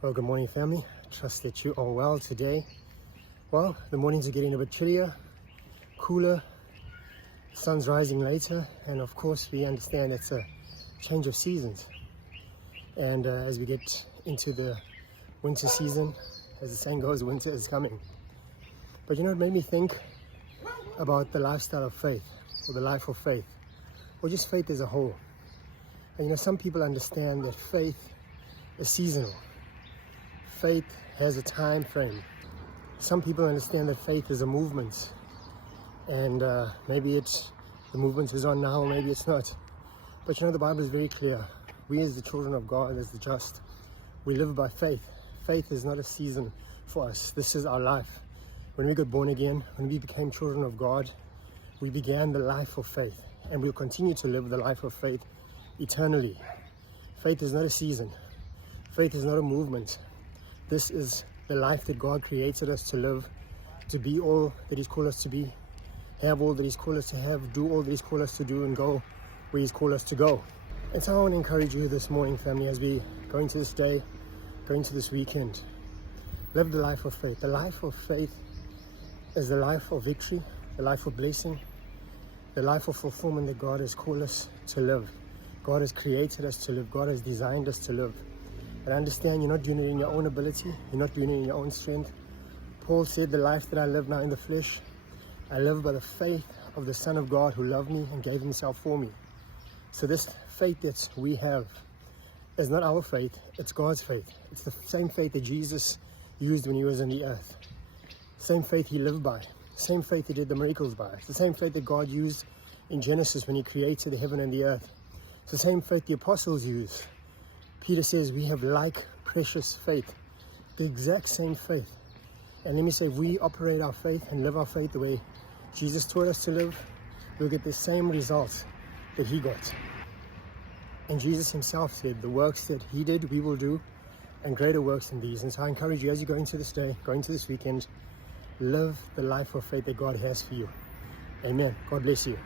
Well, good morning, family. Trust that you are well today. Well, the mornings are getting a bit chillier, cooler, sun's rising later, and of course we understand it's a change of seasons. And as we get into the winter season, as the saying goes, winter is coming. But you know, it made me think about the lifestyle of faith, or the life of faith, or just faith as a whole. And you know, some people understand that faith is seasonal. Faith has a time frame. Some people understand that faith is a movement, and maybe the movement is on now, maybe it's not. But you know, the Bible is very clear. We as the children of God, as the just, we live by faith. Faith is not a season for us. This is our life. When we got born again, when we became children of God, we began the life of faith, and we'll continue to live the life of faith eternally. Faith is not a season. Faith is not a movement. This is the life that God created us to live, to be all that He's called us to be, have all that He's called us to have, do all that He's called us to do, and go where He's called us to go. And so I want to encourage you this morning, family, as we go into this day, go into this weekend, live the life of faith. The life of faith is the life of victory, the life of blessing, the life of fulfillment that God has called us to live. God has created us to live. God has designed us to live. And understand, you're not doing it in your own ability. You're not doing it in your own strength. Paul said, the life that I live now in the flesh, I live by the faith of the Son of God who loved me and gave Himself for me. So this faith that we have is not our faith, it's God's faith. It's the same faith that Jesus used when He was on the earth. Same faith He lived by. Same faith He did the miracles by. It's the same faith that God used in Genesis when He created the heaven and the earth. It's the same faith the apostles used. Peter says we have like precious faith, the exact same faith. And let me say, if we operate our faith and live our faith the way Jesus taught us to live, we'll get the same results that He got. And Jesus Himself said, the works that He did, we will do, and greater works than these. And so I encourage you, as you go into this day, go into this weekend, live the life of faith that God has for you. Amen. God bless you.